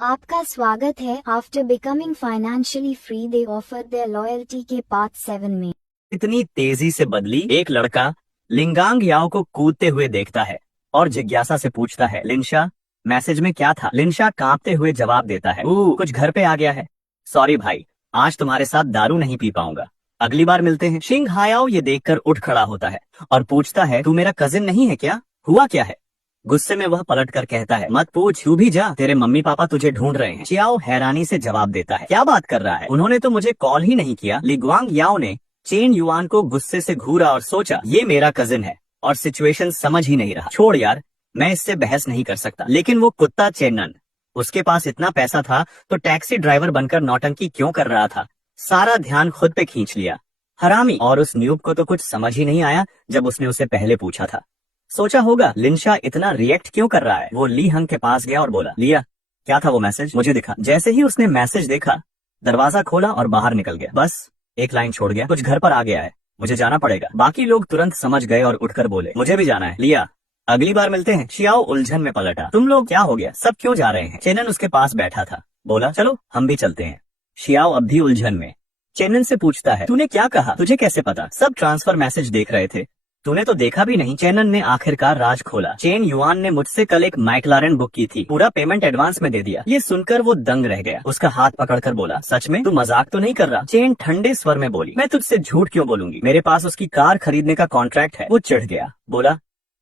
आपका स्वागत है। After becoming financially free they offer their loyalty के पार्ट 7 में। इतनी तेजी से बदली। एक लड़का लिंगांग याओ को कूदते हुए देखता है और जिज्ञासा से पूछता है, लिंशा, मैसेज में क्या था? लिंशा कांपते हुए जवाब देता है, कुछ घर पे आ गया है। सॉरी भाई, आज तुम्हारे साथ दारू नहीं पी पाऊंगा, अगली बार मिलते हैं। शिंग हायाओ ये देखकर उठ खड़ा होता है और पूछता है, तू मेरा कजिन नहीं है क्या? हुआ क्या है? गुस्से में वह पलट कर कहता है, मत पूछ, तू भी जा, तेरे मम्मी पापा तुझे ढूंढ रहे हैं। चियाओ हैरानी से जवाब देता है, क्या बात कर रहा है? उन्होंने तो मुझे कॉल ही नहीं किया। लिगुआंग याओ ने चेन युआन को गुस्से से घूरा और सोचा, ये मेरा कजिन है और सिचुएशन समझ ही नहीं रहा। छोड़ यार, मैं इससे बहस नहीं कर सकता। लेकिन वो कुत्ता चेन्नन, उसके पास इतना पैसा था तो टैक्सी ड्राइवर बनकर नौटंकी क्यों कर रहा था? सारा ध्यान खुद पे खींच लिया। हरामी। और उस न्यूब को तो कुछ समझ ही नहीं आया जब उसने उसे पहले पूछा था। सोचा होगा लिंशा इतना रिएक्ट क्यों कर रहा है। वो ली हंग के पास गया और बोला, लिया, क्या था वो मैसेज? मुझे दिखा। जैसे ही उसने मैसेज देखा, दरवाजा खोला और बाहर निकल गया। बस एक लाइन छोड़ गया, कुछ घर पर आ गया है, मुझे जाना पड़ेगा। बाकी लोग तुरंत समझ गए और उठकर बोले, मुझे भी जाना है। लिया, अगली बार मिलते हैं। चियाओ उलझन में पलटा, तुम लोग क्या हो गया, सब क्यों जा रहे हैं? चेनन उसके पास बैठा था, बोला, चलो हम भी चलते हैं। शियाओ अब भी उलझन में। चेनन से पूछता है, तूने क्या कहा? तुझे कैसे पता? सब ट्रांसफर मैसेज देख रहे थे, तूने तो देखा भी नहीं। चेनन ने आखिरकार राज खोला। चेन युआन ने मुझसे कल एक मैकलारेन बुक की थी, पूरा पेमेंट एडवांस में दे दिया। ये सुनकर वो दंग रह गया। उसका हाथ पकड़कर बोला, सच में? तू मजाक तो नहीं कर रहा? चेन ठंडे स्वर में बोली, मैं तुझसे झूठ क्यों बोलूंगी, मेरे पास उसकी कार खरीदने का कॉन्ट्रैक्ट है। वो चिढ़ गया, बोला,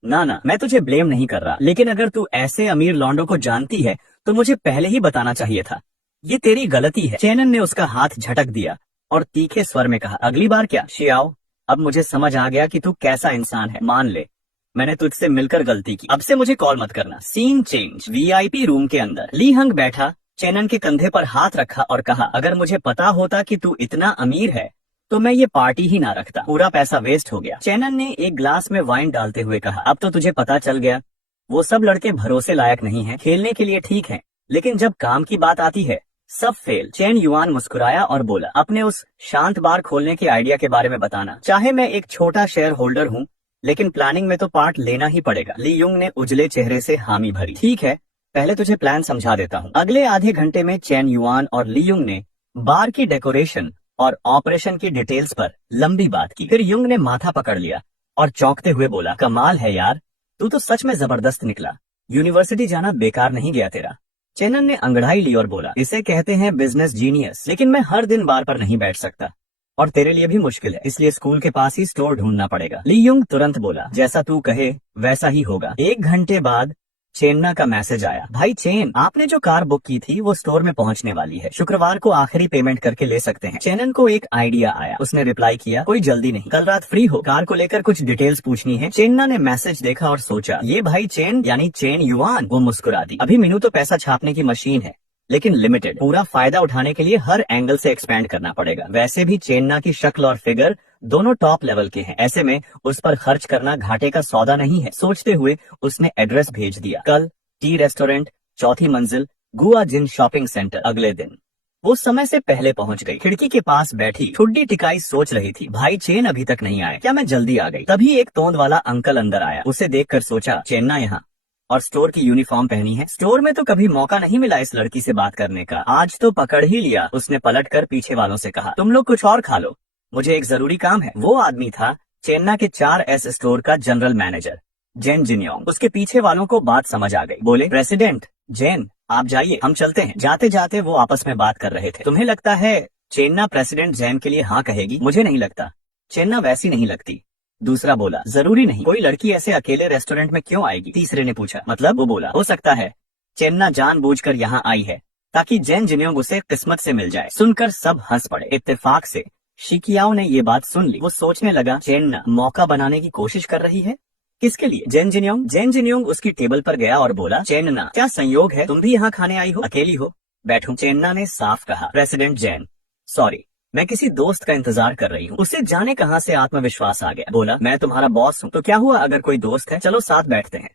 ना, मैं तुझे ब्लेम नहीं कर रहा, लेकिन अगर तू ऐसे अमीर लॉन्डो को जानती है तो मुझे पहले ही बताना चाहिए था। ये तेरी गलती है। चेनन ने उसका हाथ झटक दिया और तीखे स्वर में कहा, अगली बार क्या? शियाओ, अब मुझे समझ आ गया कि तू कैसा इंसान है। मान ले, मैंने तुझसे मिलकर गलती की, अब से मुझे कॉल मत करना। Scene change. वीआईपी रूम के अंदर ली हंग बैठा, चेनन के कंधे पर हाथ रखा और कहा, अगर मुझे पता होता कि तू इतना अमीर है तो मैं ये पार्टी ही ना रखता, पूरा पैसा वेस्ट हो गया। चेनन ने एक ग्लास में वाइन डालते हुए कहा, अब तो तुझे पता चल गया, वो सब लड़के भरोसे लायक नहीं है। खेलने के लिए ठीक है, लेकिन जब काम की बात आती है सब फेल। चेन युआन मुस्कुराया और बोला, अपने उस शांत बार खोलने के आइडिया के बारे में बताना। चाहे मैं एक छोटा शेयर होल्डर हूँ, लेकिन प्लानिंग में तो पार्ट लेना ही पड़ेगा। ली युंग ने उजले चेहरे से हामी भरी। ठीक है, पहले तुझे प्लान समझा देता हूँ। अगले आधे घंटे में चेन युआन और ली युंग ने बार की डेकोरेशन और ऑपरेशन की डिटेल्स पर लंबी बात की। फिर युंग ने माथा पकड़ लिया और चौंकते हुए बोला, कमाल है यार, तू तो सच में जबरदस्त निकला। यूनिवर्सिटी जाना बेकार नहीं गया तेरा। चेनन ने अंगड़ाई ली और बोला, इसे कहते हैं बिजनेस जीनियस, लेकिन मैं हर दिन बार पर नहीं बैठ सकता और तेरे लिए भी मुश्किल है, इसलिए स्कूल के पास ही स्टोर ढूंढना पड़ेगा। ली युंग तुरंत बोला, जैसा तू कहे वैसा ही होगा। एक घंटे बाद चेन्ना का मैसेज आया, भाई चेन, आपने जो कार बुक की थी वो स्टोर में पहुंचने वाली है, शुक्रवार को आखिरी पेमेंट करके ले सकते हैं। चेनन को एक आइडिया आया, उसने रिप्लाई किया, कोई जल्दी नहीं, कल रात फ्री हो, कार को लेकर कुछ डिटेल्स पूछनी है। चेन्ना ने मैसेज देखा और सोचा, ये भाई चेन यानी चेन युआन। वो मुस्कुरा दी, अभी मीनू तो पैसा छापने की मशीन है, लेकिन लिमिटेड, पूरा फायदा उठाने के लिए हर एंगल से एक्सपैंड करना पड़ेगा। वैसे भी चेन्ना की शक्ल और फिगर दोनों टॉप लेवल के हैं, ऐसे में उस पर खर्च करना घाटे का सौदा नहीं है। सोचते हुए उसने एड्रेस भेज दिया, कल टी रेस्टोरेंट, 4थी मंजिल, गुआ जिन शॉपिंग सेंटर। अगले दिन वो समय से पहले पहुंच गई। खिड़की के पास बैठी ठुड्डी टिकाई सोच रही थी, भाई चेन अभी तक नहीं आए, क्या मैं जल्दी आ गई? तभी एक तोंद वाला अंकल अंदर आया। उसे देखकर सोचा, चेन्ना यहाँ, और स्टोर की यूनिफॉर्म पहनी है। स्टोर में तो कभी मौका नहीं मिला इस लड़की से बात करने का, आज तो पकड़ ही लिया। उसने पलटकर पीछे वालों से कहा, तुम लोग कुछ और खा लो, मुझे एक जरूरी काम है। वो आदमी था चेन्ना के 4S स्टोर का जनरल मैनेजर जेन जिन्योंग। उसके पीछे वालों को बात समझ आ गई, बोले, प्रेसिडेंट जेन, आप जाइए, हम चलते हैं। जाते जाते वो आपस में बात कर रहे थे, तुम्हें लगता है चेन्ना प्रेसिडेंट जेन के लिए हाँ कहेगी? मुझे नहीं लगता, चेन्ना वैसी नहीं लगती। दूसरा बोला, जरूरी नहीं, कोई लड़की ऐसे अकेले रेस्टोरेंट में क्यों आएगी? तीसरे ने पूछा, मतलब? वो बोला, हो सकता है चेन्ना जानबूझकर यहाँ आई है ताकि जेन जिन्योंग उसे किस्मत से मिल जाए। सुनकर सब हंस पड़े। इत्तेफाक से शिकियाओ ने ये बात सुन ली। वो सोचने लगा, चेन्ना मौका बनाने की कोशिश कर रही है, किसके लिए? जेन जिन्योंग। जेन जिन्योंग उसकी टेबल पर गया और बोला, चेन्ना, क्या संयोग है तुम भी यहाँ खाने आई हो? अकेली हो? बैठो। चेन्ना ने साफ कहा, प्रेसिडेंट जेन, सॉरी, मैं किसी दोस्त का इंतजार कर रही हूँ। उसे जाने कहाँ से आत्मविश्वास आ गया। बोला, मैं तुम्हारा बॉस हूँ, तो क्या हुआ अगर कोई दोस्त है, चलो साथ बैठते हैं।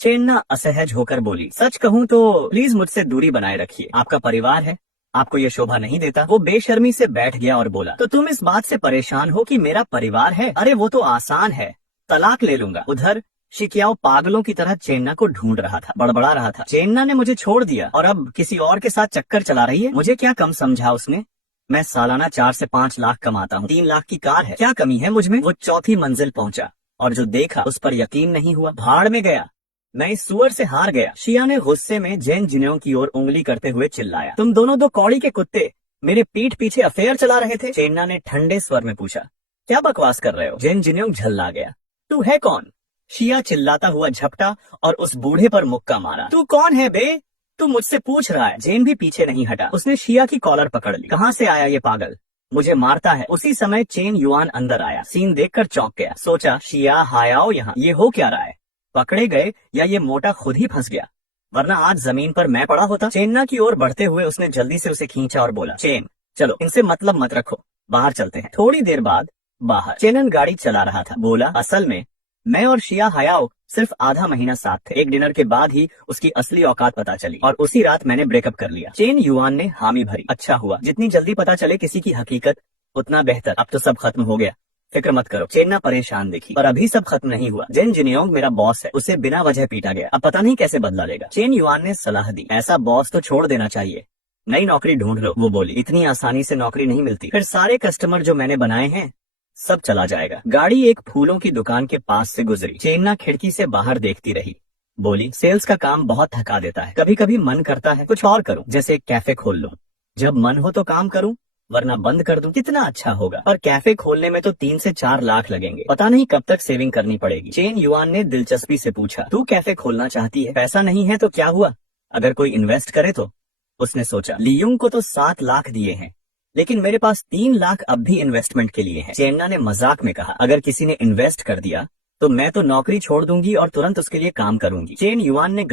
चेन्ना असहज होकर बोली, सच कहूँ तो प्लीज मुझसे दूरी बनाए रखिए, आपका परिवार है, आपको ये शोभा नहीं देता। वो बेशर्मी से बैठ गया और बोला, तो तुम इस बात से परेशान हो कि मेरा परिवार है? अरे वो तो आसान है, तलाक ले लूंगा। उधर शिकियाओ पागलों की तरह चेन्ना को ढूंढ रहा था, बड़बड़ा रहा था। चेन्ना ने मुझे छोड़ दिया और अब किसी और के साथ चक्कर चला रही है। मुझे क्या कम समझा उसने? मैं सालाना 4 से 5 लाख कमाता हूँ, 3 लाख की कार है, क्या कमी है मुझ में? वो चौथी मंजिल पहुंचा और जो देखा उस पर यकीन नहीं हुआ। भाड़ में गया, मैं इस सुअर से हार गया। शिया ने गुस्से में जेन जिन्योंग की ओर उंगली करते हुए चिल्लाया, तुम दोनों दो कौड़ी के कुत्ते मेरे पीठ पीछे अफेयर चला रहे थे? चेन्ना ने ठंडे स्वर में पूछा। क्या बकवास कर रहे हो? जेन जिन्योंग झल्ला गया। तू है कौन? शिया चिल्लाता हुआ झपटा और उस बूढ़े पर मुक्का मारा। तू कौन है बे? तू मुझसे पूछ रहा है? जेन भी पीछे नहीं हटा, उसने शिया की कॉलर पकड़ ली। कहाँ से आया ये पागल, मुझे मारता है? उसी समय चेन युआन अंदर आया। सीन देखकर चौंक गया, सोचा शिया हायाओ यहाँ, ये हो क्या रहा है? पकड़े गए या ये मोटा खुद ही फंस गया, वरना आज जमीन पर मैं पड़ा होता। चेन्ना की ओर बढ़ते हुए उसने जल्दी से उसे खींचा और बोला, चेन चलो, इनसे मतलब मत रखो, बाहर चलते हैं। थोड़ी देर बाद बाहर चेनन गाड़ी चला रहा था। बोला, असल में मैं और शिया हायाओ सिर्फ आधा महीना साथ थे। एक डिनर के बाद ही उसकी असली औकात पता चली और उसी रात मैंने ब्रेकअप कर लिया। चेन युआन ने हामी भरी। अच्छा हुआ, जितनी जल्दी पता चले किसी की हकीकत उतना बेहतर। अब तो सब खत्म हो गया, फिक्र मत करो। चेन्ना परेशान दिखी। पर अभी सब खत्म नहीं हुआ। जेन जिन्योंग मेरा बॉस है, उसे बिना वजह पीटा गया, अब पता नहीं कैसे बदला लेगा। चेन युआन ने सलाह दी, ऐसा बॉस तो छोड़ देना चाहिए, नई नौकरी ढूंढ लो। वो बोली, इतनी आसानी से नौकरी नहीं मिलती, फिर सारे कस्टमर जो मैंने बनाए हैं सब चला जाएगा। गाड़ी एक फूलों की दुकान के पास से गुजरी। चेन्ना खिड़की से बाहर देखती रही। बोली, सेल्स का काम बहुत थका देता है, कभी कभी मन करता है कुछ और करूं, जैसे एक कैफे खोल लूं। जब मन हो तो काम करूं, वरना बंद कर दूं। कितना अच्छा होगा, पर कैफे खोलने में तो 3 से 4 लाख लगेंगे, पता नहीं कब तक सेविंग करनी पड़ेगी। चेन युआन ने दिलचस्पी से पूछा, तू कैफे खोलना चाहती है? पैसा नहीं है तो क्या हुआ, अगर कोई इन्वेस्ट करे तो? उसने सोचा, लियुंग को तो 7 लाख दिए हैं, लेकिन मेरे पास 3 लाख अब भी इन्वेस्टमेंट के लिए है। चेन्ना ने मजाक में कहा, अगर किसी ने इन्वेस्ट कर दिया तो मैं तो नौकरी छोड़ दूंगी और तुरंत उसके लिए काम करूंगी। चेन युआन ने